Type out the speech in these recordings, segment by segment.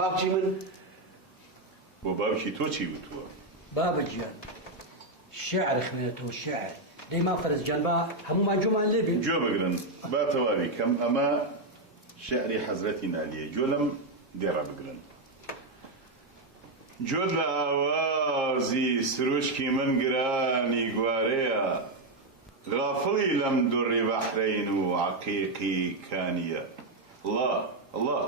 باوکی من بۆ باوکی تۆ چی وتووە؟ بابەجیان شعر خوێنێتەوە شعر دەیما فەرزجان با هەمومان جۆمان لێبێ جۆ بگرن با تەواوی کەم ئەمە شعری حەزرەتی نالیە جۆ لەم دێڕە بگرن جۆ لە ئاوازی سروشکی من گرانی گوارەیە غافڵی لەم دوڕی بەحرەین و عەقیقی کانیە الله الله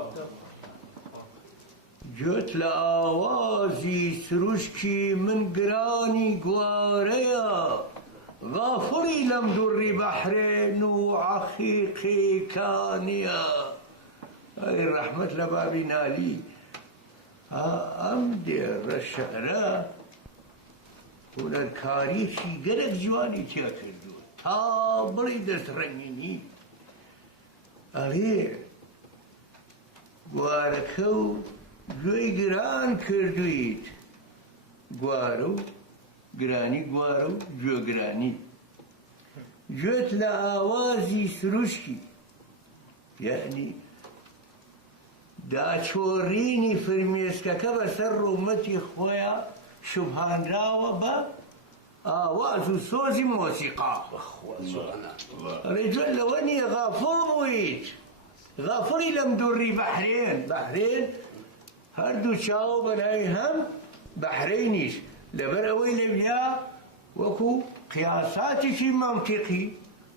جۆت لە ئاوازی سروشکی من گرانی گوارەیە غافڵی لەم دوڕی بەحرێن و عەقیقی کانیە ئەی ڕەحمەت لە بابی نالی ئەم دێڕە شەعرە هونەرکاریەکی گەرەک جوانی تیا کردووە تا بڵی دەستڕەنگینی ئەڵێ گوارەکە و گوێی گران کردویت گوارە و گرانی گوارە و گوێگرانی گوێت لە ئاوازی سروشکی یعنی داچۆڕینی فرمێسکەکە بەسەر ڕوومەتی خۆیان شوبهانراوە بە ئاواز و سۆزی مۆسیقا ئەڵێ جۆ لەوە نییە غافڵ بوویت غافڵی لەم دوڕی بەحرێن بەحرێن هەردوو چاوە بەناوی هەم بەحرەینیش لەبەر ئەوەی لەولیا وەکو قیاساتێکی مەنتیقی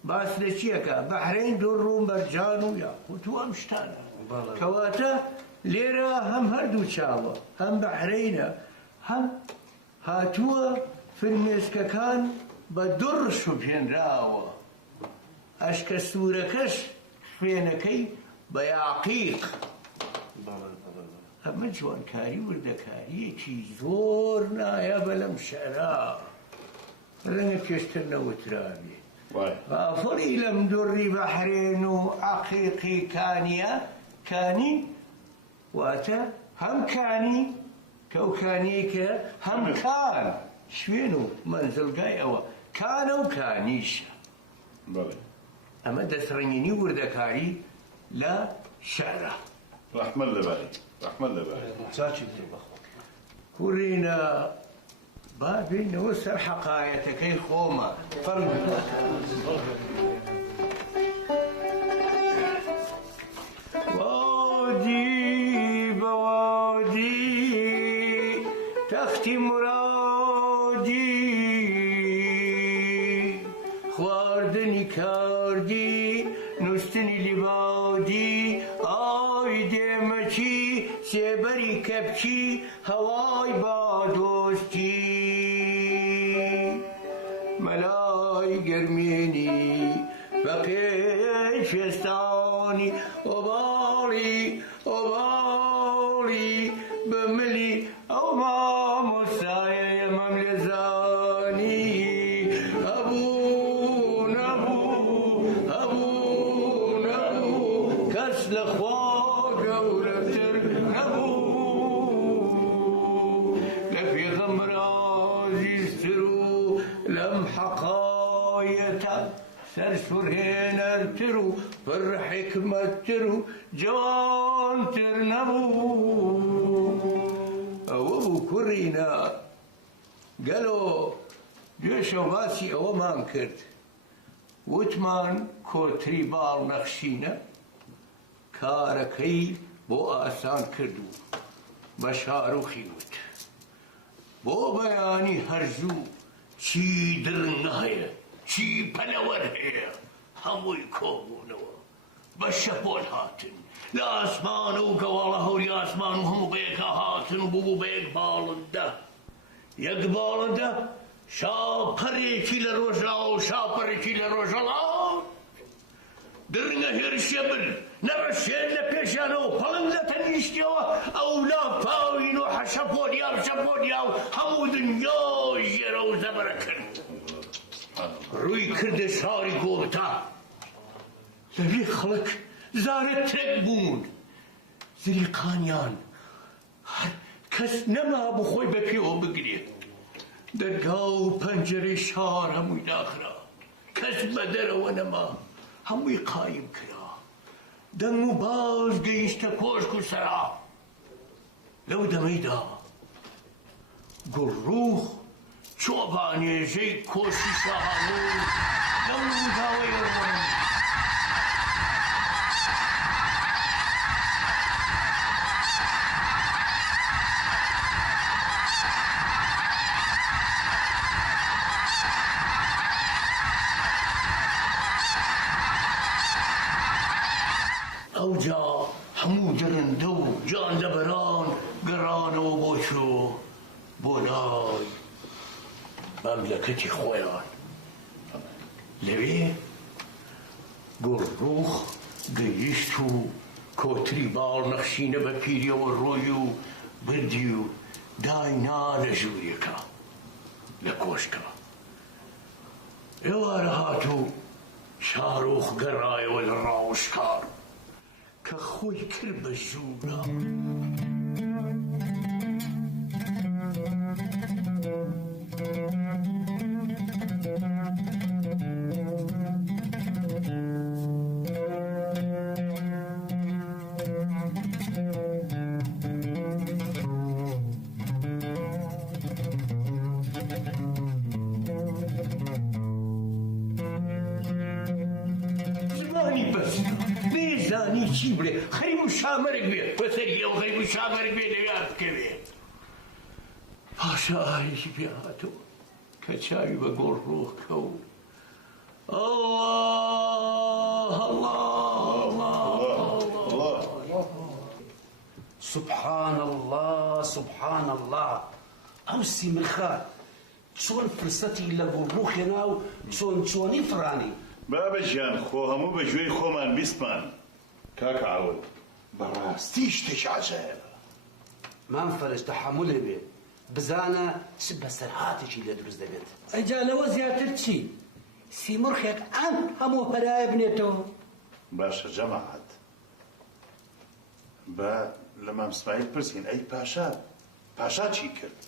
باس لە چیەکە بەحرەین دوڕ و مەرجان و یاقوت و ئەم شتانە کەواتە لێرە هەم هەردوو چاوە هەم بەحرەینە هەم هاتووە فرمێسکەکان بە دوڕ شوبهێنراوە ئەشکە سوورەکەش خوێنەکەی بە یاقیق ئەمە جوانکاری وردەکاریەکی زۆر نایابە لەم شەعرا ڕەنگە پێشتر نەوترابێ غافڵی لەم دوڕی بەحرێن و عەقیقی کانیە کانی واتە هەم کانی کە ئەو کانیەی کە هەم کان شوێن و مەنزڵگای ئەوە کانە و کانیشە ئەمە دەستڕەنگینی وردەکاری لە شەعرە ڕەحمەت لەبارێت ڕەحمەت لەبارێت کوڕینە با بینەوە سەر حەقایەتەکەی خۆمە وادی بەوادی تەختی مرادی خواردنی کاردی نووستنی لیبادی ئای دێمەچی سێبەری کەپچی هەوای بادۆستی مەلای گەرمێنی بەقێی فێستانی ئۆباڵی ئۆباڵی بەملی ئەو مامۆستایە ئەمەم لێزانی هەبوو نەبوو هەبوو نەبوو کەس لەخوا گەورەتر نەبوو لە پێغەمبەر عەزیزتر و لەم حەقایەتە سەرسوڕهێنەرتر و پڕ حیکمەتتر و جوانتر نەبوو ئەوە بوو کوڕینە گەلۆ گوێشە باسی ئەوەمان کرد وتمان کۆتری باڵ نەخشینە کارەکەی بۆ ئاسان کردو بە شارۆخی وت بۆ بەیانی هەرزوو چی درنگ هەیە چی پەنەوەر هەیە هەمووی کۆبوونەوە بە شەپۆل هاتن لە ئاسمان و گەواڵە هەوری ئاسمان و هەموو بەیەکە هاتن و بوو بە یەک باڵندە یەک باڵندە شاپەرێکی لە ڕۆژاو و شاپەرێکی لە ڕۆژەڵاو درنگە هێرشێ بن نەڕەشێن لە پێشیانەوە پەڵنگ لە تەنیشتیەوە ئەو لا پاوین و حەشەپۆلیا و شەپۆلیا و هەموو دنیا ژێرە و زەبەرەکەن ڕووی کردە شاری گۆبتا لەوێ خەڵک زارە ترێک بوون زریقانیان هەر کەس نەما بخۆی بە پێوە بگرێت دەرگا و پەنجەرەی شار هەمووی داخرا کەس بە دەرەوە نەما هەمووی قایم کرا دەنگ و باز گەیشتە کۆشک و سەرا لەو دەمەیدا گوڕوخ چۆبانێژەی کۆشی شاهانوو لەو ڕووداوەیەوە ئەوجا هەموو درندە و جان لەبەران گەڕانەوە بۆ چۆ بۆ لای مەملەکەتی خۆیان لەوێ گوڕوخ گەیشت و کۆتری باڵ نەخشینە بە پیرەوە ڕۆی و بردی و داینا لە ژوورێکە لە کۆشکە ئێوارە هاتوو شارۆخ گەڕایەوە لە ڕاوشکار کە خۆی کرد بە ژوورە نێزانی چی بڵێ خەریب و شامەرگ بێ بەسەری ئەو خەریب و شامەرگ بێ لەوێ بکەوێ پاشا ئاهێشی پێ هاتەوە کە چاوی بە گۆڕۆخ کەوت سبحان الله سبحان الله ئەو سیمرخە چۆن فرسەتی لە گوڕوخێنا و چۆنی فرانی بابەجیان خۆ هەموو بە گوێی خۆمان بیستمان کاکە عەوەد بەڕاستی شتێکی عەجایبە مام فەرج تەحەممولێ بێ بزانە چ بەسەرهاتێکی لێ دروست دەبێت ئەجا لەوە زیاتر چی سیمرخێک ئەم هەموو هەرایە بنێتەوە باشە جەماعەت بە لە مام ئیسماعیل پرسین ئەی پاشا چی کرد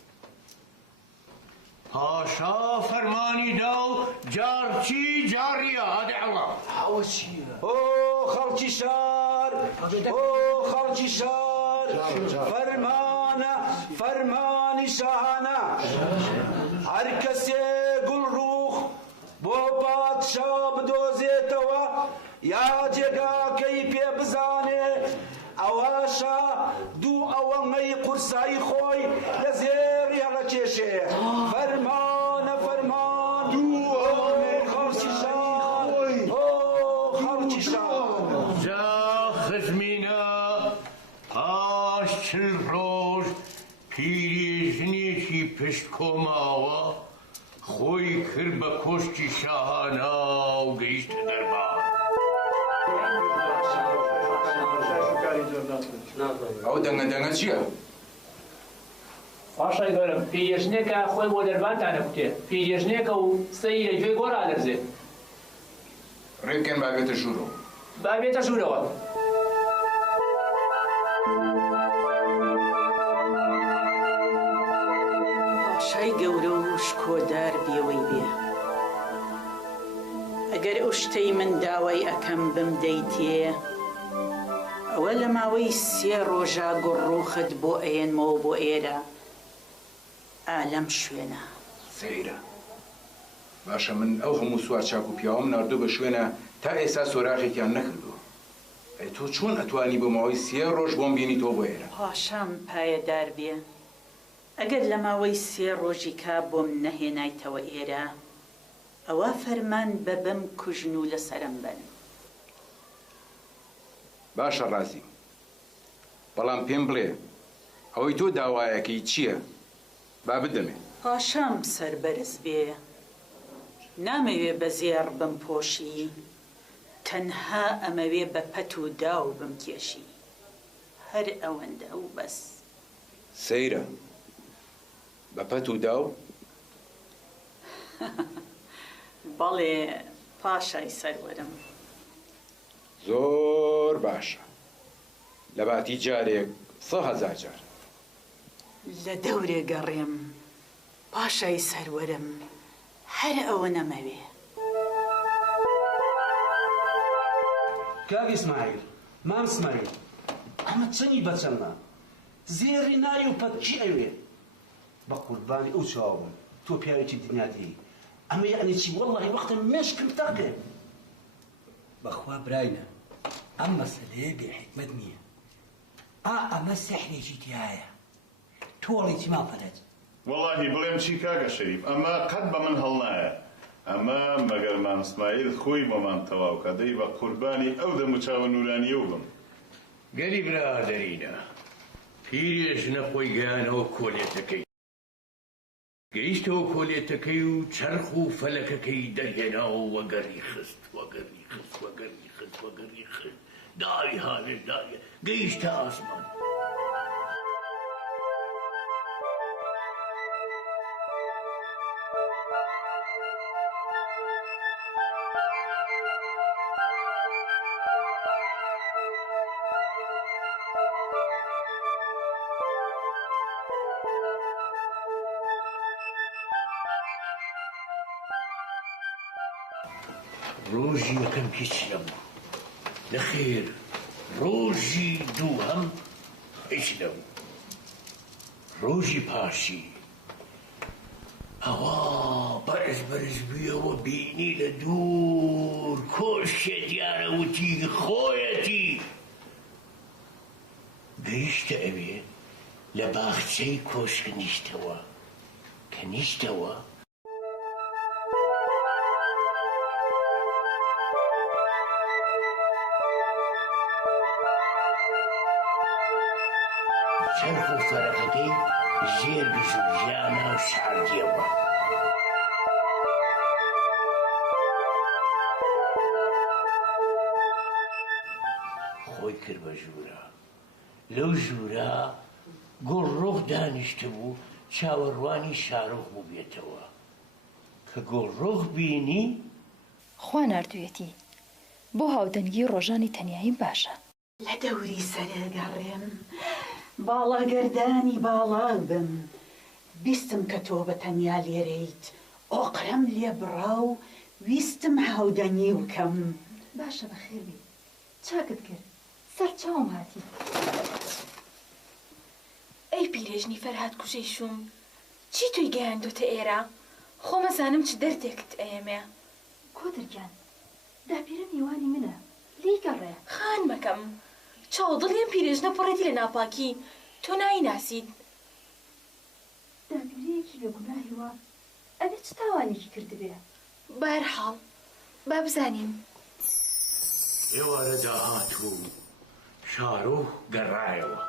پاشا فەرمانی دا و جارچی جاڕیە ئادەعەوە ئەوە چییە ئۆ خەڵکی شار ئۆ خەڵکی شار فەرمانە فەرمانی شاهانە هەر کەسێ گوڵڕوخ بۆ پادشا بدۆزێتەوە یا جێگاکەی پێ بزانێ ئەوەشە دوو ئەوەمەی قورسایی خۆی لە زێڕی هەڵەکێشێ فەرمانە فەرمان دوو ئەوەمەی خەڵکی شار ئۆ خەڵکی شار جا خزمینە پاش 40 ڕۆژ پیرێژنێکی پشت کۆماوە خۆی کرد بە کۆشتی شاهانە و گەیشتە دەربار ئەو دەنگە چییە؟ پاشای گەورم پیرێژنێکە خۆی بۆ دەربانتانە کوتێ پیرێژنێکە و سەی لە گوێی گۆڕ ئالەرزێ ڕێبکەن با بێتە ژوورەوە با بێتە ژوورەوە پاشای گەورە و شکۆدار بێوەی بێ ئەگەر ئەو شتەی من داوای ئەەکەم بمدەیتێ ئەوە لە ماوەی 3 ڕۆژە گوڕوخت بۆ ئەێنمەوە بۆ ئێرە ئالەم شوێنە سەیرە باشە من ئەو هەموو سوار چاک و پیاوەم ناردوو بە شوێنە تا ئێستا سۆراخێکیان نەکردووە ئەی تۆ چۆن ئەتوانی بۆ ماوەی 3 ڕۆژ بۆم بینی تۆ بۆ ئێرە پاشام پایەدار بێ ئەگەر لە ماوەی 3 ڕۆژی کا بۆم نەهێنایتەوە ئێرە ئەوە فەرمان بە بەم کوژن و لەسەرم بن باشە ڕازی بەڵام پێم بڵێ ئەوەی تۆ داوایەکەی چییە؟ با بدەمێ پاشام سەربەرز بێ نامەوێ بە زێڕ بمپۆشی تەنها ئەمەوێ بە پەت و داو بمکێشی هەر ئەوەندە و بەس سەیرە بە پەت و داو بەڵێ پاشای سەروەرم زۆر باشە لە باتی جارێک 100,000 جار لە دەورێ گەڕێم پاشای سەروەرم هەر ئەوە نەمەوێ کاک ئیسماعیل مام ئیسماعیل ئەمە چەنی بەچەندە زێڕی نایە و پەتچی ئەوێ بە قوربانی ئەو چاوم تۆ پیاوێکی دنیادی ئەمە یعنی چی وەڵڵاهی وەختم مێشکم تەقێ بەخوا براینە ئەم مەسەلەیە بێحکمەت نییە ئەمە سەحرێکی تایە تۆڵێکی مافەلەت وەڵاهی بڵێم چی کاکە شەریف ئەمە قەت بە من هەڵ نایە ئەمە مەگەر مام اسماعیل خۆی بۆمان تەواو کە دەی بە قوربانی ئەو دەموچاوە نورانیە و بم گەلی برادەرینە پیرێژ نەخۆی گەیانەوە کۆلێتەکەی گەیشتەوە کۆلێتەکەی و چەرخ و فەلەکەکەی دەرهێناوە وەگەڕی خست وەگەڕی خست وەگەڕی خست وەگەڕی خست داری هاوێ داریە گەیشتە ئاسمان ڕۆژی یەکەم هیچ نەبوو نەخێر ڕۆژی دووهەم هیچ نەبوو ڕۆژی پاشی ئەوا بەرز بەرز بوویەوە بینی لە دوور کۆشکێ دیارە وتی خۆیەتی گەیشتە ئەوێ لە باخچەی کۆشک نیشتەوە کە نیشتەوە چەرخ و فەرەقەکەی ژێر گژوژیانە و شاردیەوە خۆی کرد بە ژوورە لەو ژوورە گۆڕۆغ دانیشتە بوو چاوەڕوانی شارۆخ بوو بێتەوە کە گۆڕۆغ بینی خوا ناردوویەتی بۆ هاودەنگی ڕۆژانی تەنیایی باشە لە دەوری سەرگەڕێم باڵاگەردانی باڵاو بم بیستم کە تۆ بە تەنیا لێرەیت ئۆقرەم لێ بڕا و ویستم هاودەنگی وکەم باشە بەخێربی چاکت کرد سەر چاوم هاتی ئەی پیرێژنی فەرهاد کوژەی شوم چی توی گەیاندۆتە ئێرە خۆمەزانم چ دەردێکت ئەیەمێ کۆدرگیان داپیرە میوانی منە لی گەڕێ خان مەکەم چاوەدڵیان پیرێژنە پڕێتی لە ناپاکی تۆ نایناسیت داپیرەیەکی بێگوناهی وە ئەبێ چ تاوانێکی کردبێ بەهەرحاڵ با بزانین ئێوارە داهات و شارۆخ گەڕایەوە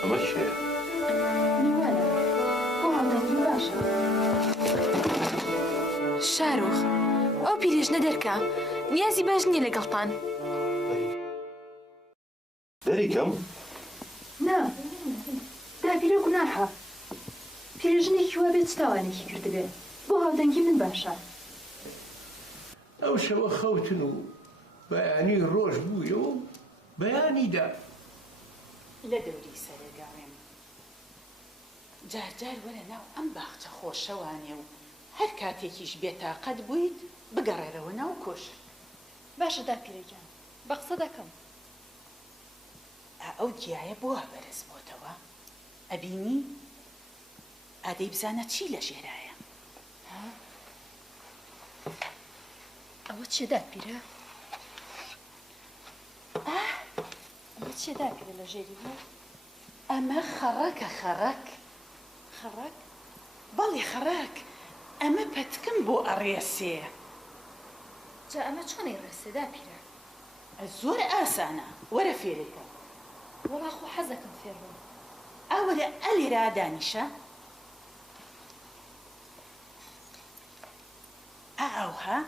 ئەمە چێ؟ میوانە بۆ هاودەنگی باشە شارۆخ ئەو پیرێژنە دەرکە نیازی باش نییە لەگەڵتان دەریکەم؟ نا داپیرە گوناحە پیرێژنێکی وە بێت چ تاوانێکی کردبێ بۆ هاودەنگی من باشە ئەو شەوە خەوتن و بەیانی ڕۆژ بوویەوە بەیانی دا لە دەوری سەرگەڕێم جارجار وەرە ناو ئەم باخچە خۆشەوانێ و هەر کاتێکیش بێتاقەت بوویت بگەڕێرەوە ناو کۆش باشە داپیرەگیان بە قسە دەکەم ئەو گیایە بووە بەرز بۆتەوە ئەبینی ئادەی بزانە چی لە ژێرایە ئەوە چێ داپیرە؟ ئەمە چێ داپیرە لە ژێری بوو؟ ئەمە خەڕەکە خەڕەک خەڕەک؟ بەڵێ خەڕەک ئەمە پەتکم بۆ ئەڕێسێ جا ئەمە چۆنەی ڕێسێ داپیرە؟ زۆر ئاسانە وەرە فێرەکە وەڵا خۆ حەزەکەم فێر بم ئەوەرە ئەلێرا دانیشە ئەوها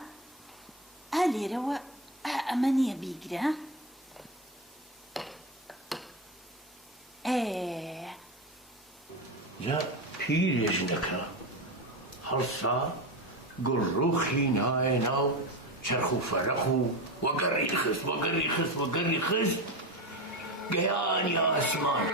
ئەلێرەوە ئەمە نییە بیگرە جا پیرێژنەکە هەڵسا گڕوخی نایە ناو چرخ و فەرەخ و وەگەڕی خست وەگەڕی خست وەگەڕی خست گەیانی ئاسمان.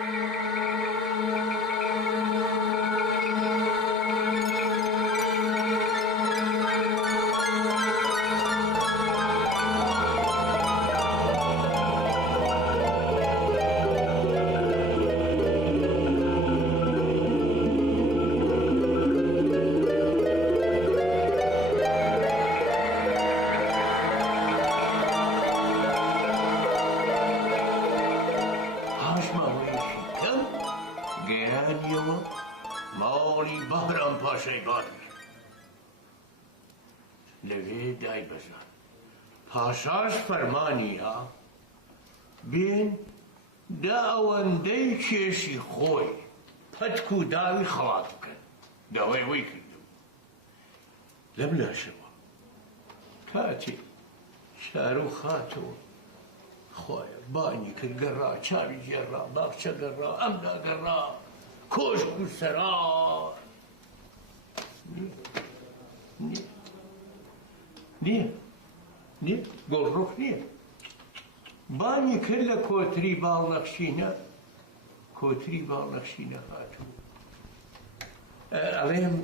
ماڵی بەهرام پاشای بان لەوێ دایبەزان پاشاش فەرمانیە بێن دا ئەوەندەی کێشی خۆی پەتک و داوی خەڵات بکەن داوای وەی کردو لەم لاشەوە کاتێ شارۆ خاتەوە خۆیە بانی کرد گەڕا چاوی گێڕا باخچە گەڕا ئەمدا گەڕا کۆشک و سەرار نییە گۆڕۆک نییە بانی کرد لە کۆتری باڵنەخشینە کۆتری باڵنەخشینە هاتوو ئەڵێم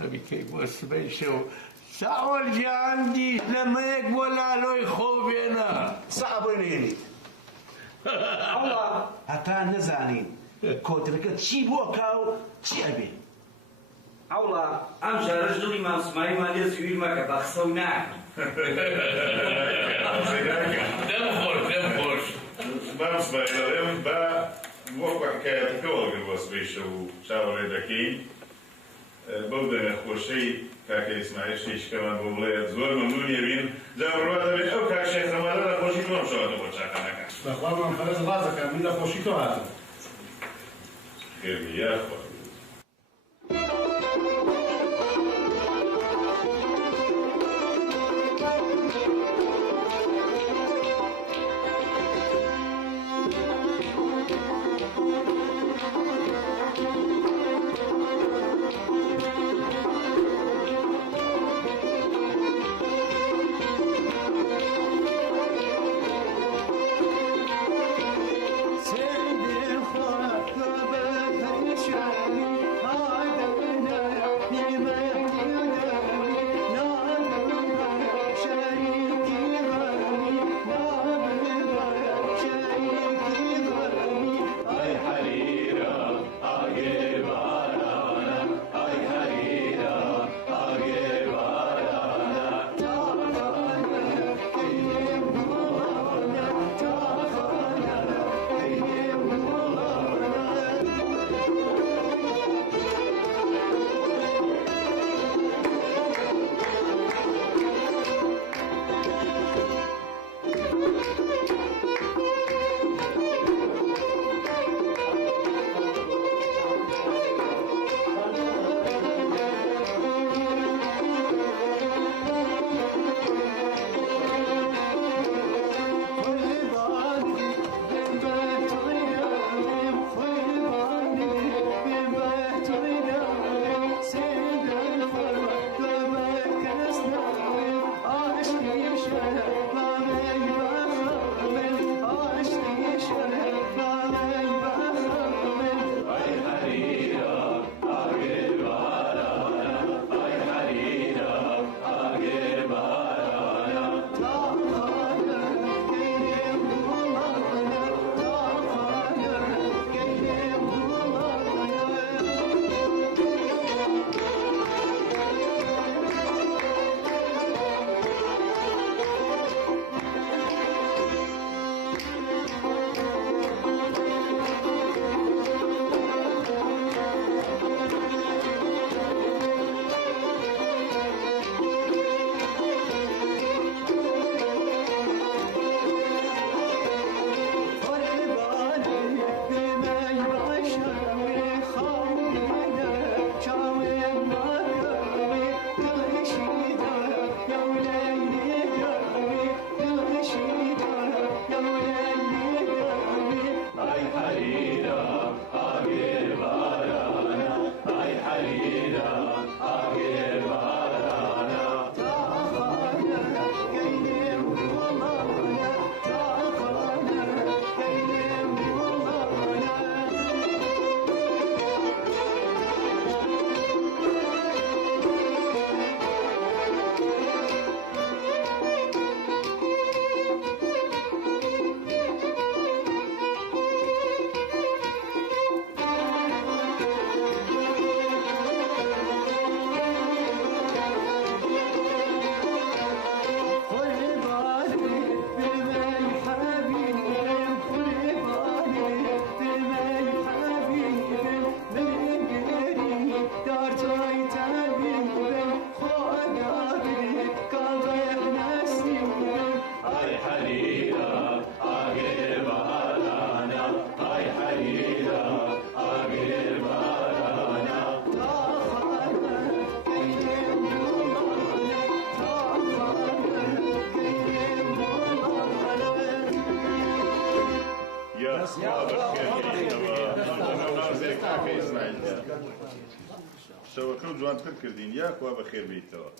ئەبیکەی بۆ سبەی شەو ساوەل جیاندی لەمەیەک بۆ لالۆی خۆ بێنە سەعبۆی نێنیت ئەوڵا هەتا نەزانین کۆترەکە چی بۆ کاو چی ئەبێ ئەوڵا ئەم جارەش دڵی مامسماییمان لێ سویر مەکە بە قسە و ناکەی دەمخۆش مامسمایل ئەڵێم بە وەکو حکایەتەکە وەڵگر بۆ سبەی شەو و چاوەڕێ دەکەین بەو دەنەخۆشەی کاکە ئیسماعیل شیشکەمان بۆ بڵێ زۆر مەمنونیە بین جا بڕوا دەبێت ئەو کاک شێخەمانە نەخۆشی تۆم شەوەتە بۆ چاکانەکە بەخوا مام فەرەز ڕاز دەکەم من نەخۆشی تۆ هاتم خێری یاخوا حريرة أجيب أنا أي حريرة شەوەکە و جوانتر کردین یاکوا بەخێر بیتەوە.